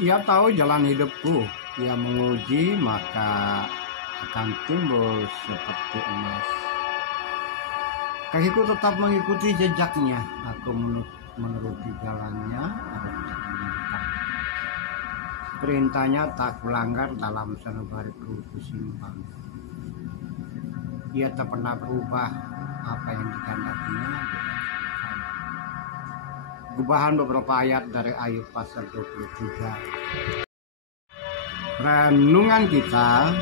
Ia tahu jalan hidupku, ia menguji maka akan timbul seperti emas. Kakiku tetap mengikuti jejaknya, aku menuruti jalannya, aku tidak menyimpang. Perintahnya tak kulanggar, dalam sanubariku kusimpang. Ia tak pernah berubah, apa yang dikehendakinya. Gubahan beberapa ayat dari Ayub pasal 23. Renungan kita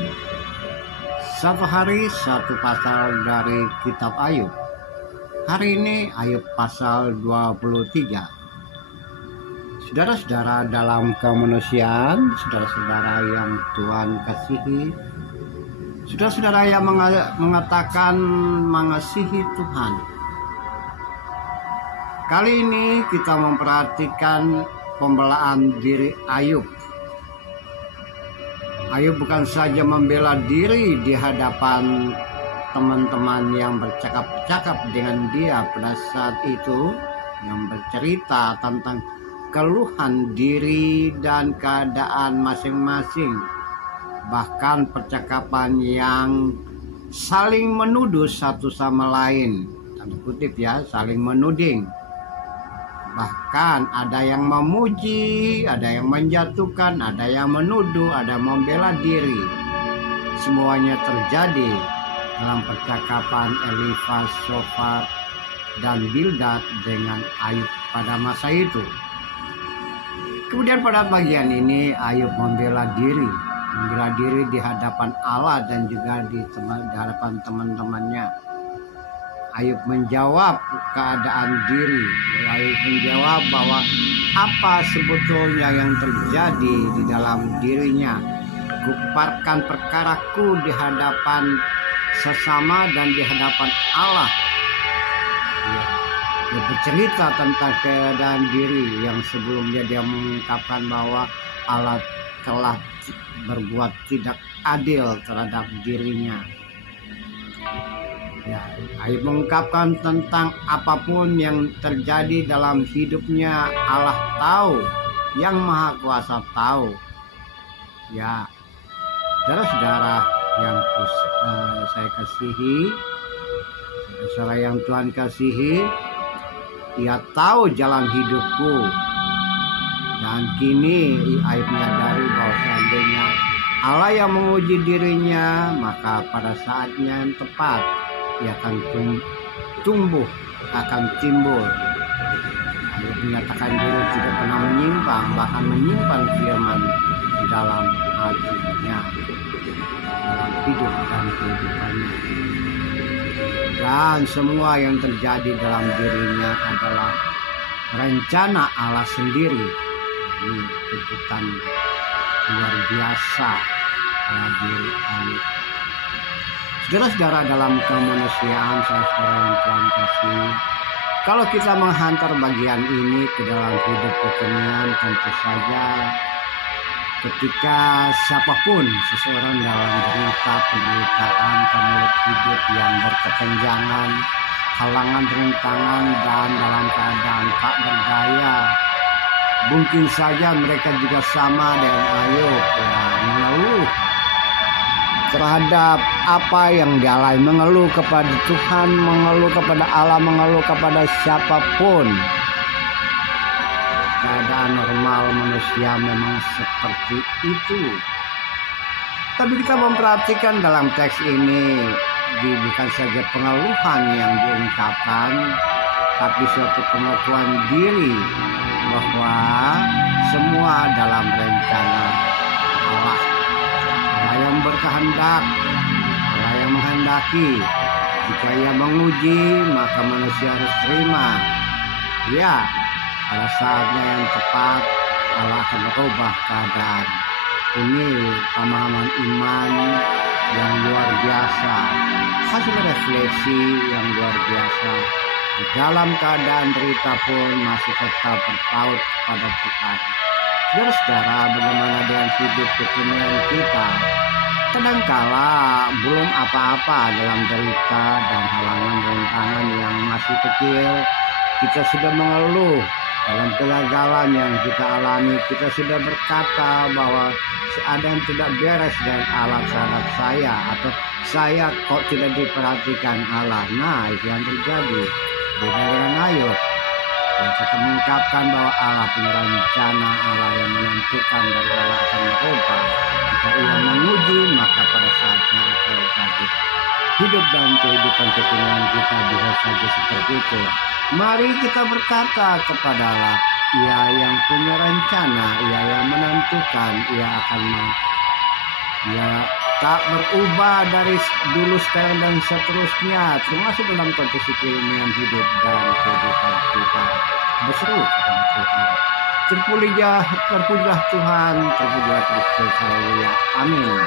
satu hari satu pasal dari kitab Ayub. Hari ini Ayub pasal 23. Saudara-saudara dalam kemanusiaan, saudara-saudara yang Tuhan kasihi, saudara-saudara yang mengatakan mengasihi Tuhan. Kali ini kita memperhatikan pembelaan diri Ayub. Ayub bukan saja membela diri di hadapan teman-teman yang bercakap-cakap dengan dia pada saat itu, yang bercerita tentang keluhan diri dan keadaan masing-masing, bahkan percakapan yang saling menuduh satu sama lain, tanda kutip ya, saling menuding. Bahkan ada yang memuji, ada yang menjatuhkan, ada yang menuduh, ada yang membela diri. Semuanya terjadi dalam percakapan Elifaz, Sofar, dan Bildad dengan Ayub pada masa itu. Kemudian pada bagian ini Ayub membela diri di hadapan Allah dan juga di hadapan teman-temannya. Ayub menjawab keadaan diri. Ayub menjawab bahwa apa sebetulnya yang terjadi di dalam dirinya. Kuparkan perkaraku di hadapan sesama dan di hadapan Allah. Dia bercerita tentang keadaan diri yang sebelumnya dia mengungkapkan bahwa Allah telah berbuat tidak adil terhadap dirinya. Ya, Ayub mengungkapkan tentang apapun yang terjadi dalam hidupnya, Allah tahu, yang Maha Kuasa tahu. Ya, saudara-saudara yang saya kasihi, saudara yang Tuhan kasihi, Ia tahu jalan hidupku. Dan kini Ayub menyadari bahwa seandainya Allah yang menguji dirinya, maka pada saatnya yang tepat ia akan tumbuh, akan timbul. Ayub menyatakan diri tidak pernah menyimpang, bahkan menyimpan firman di dalam hatinya, dalam hidup dan kehidupannya. Dan semua yang terjadi dalam dirinya adalah rencana Allah sendiri. Ini kejutan luar biasa dalam diri Ayub. Saudara-saudara dalam kemanusiaan, saudara yang Tuhan kasih, kalau kita menghantar bagian ini ke dalam hidup kekinian, tentu saja ketika siapapun seseorang dalam penderitaan, kemelut hidup yang berkepanjangan, halangan, rintangan, dan dalam keadaan tak berdaya, mungkin saja mereka juga sama dengan Ayub, mengeluh terhadap apa yang dialami, mengeluh kepada Tuhan, mengeluh kepada Allah, mengeluh kepada siapapun. Keadaan normal manusia memang seperti itu. Tapi kita memperhatikan dalam teks ini, bukan saja pengeluhan yang diungkapkan, tapi suatu pengakuan diri bahwa semua dalam rencana Allah. Allah yang berkehendak, Allah yang menghendaki. Jika Ia menguji, maka manusia harus terima. Ya, pada saatnya yang tepat Allah akan merubah keadaan. Ini pemahaman iman yang luar biasa, hasil refleksi yang luar biasa. Di dalam keadaan derita pun masih tetap berpaut pada Tuhan. Saudara-saudara, bagaimana dengan hidup kekinian kita? Kadangkala belum apa-apa dalam derita dan halangan rintangan yang masih kecil, kita sudah mengeluh Dalam kegagalan yang kita alami, kita sudah berkata bahwa ada yang tidak beres dengan Allah terhadap saya, atau saya kok tidak diperhatikan Allah. Nah, itu yang terjadi. Beda dengan Ayub, yang kita mengungkapkan bahwa Allah punya rencana, Allah yang menentukan, dan Allah akan merubah. Jika ia menguji, maka pada saatnya akan terjadi. Hidup dan kehidupan keturunan kita bisa saja seperti itu. Mari kita berkata kepada Allah, Ia yang punya rencana, Ia yang menentukan, Ia tak berubah dari dulu, sekarang, dan seterusnya, termasuk dalam konteks keilmuan hidup dan kehidupan kita. Berseru kepada Tuhan. Terpujilah Tuhan, terpujilah Kristus. Haleluya. Amin.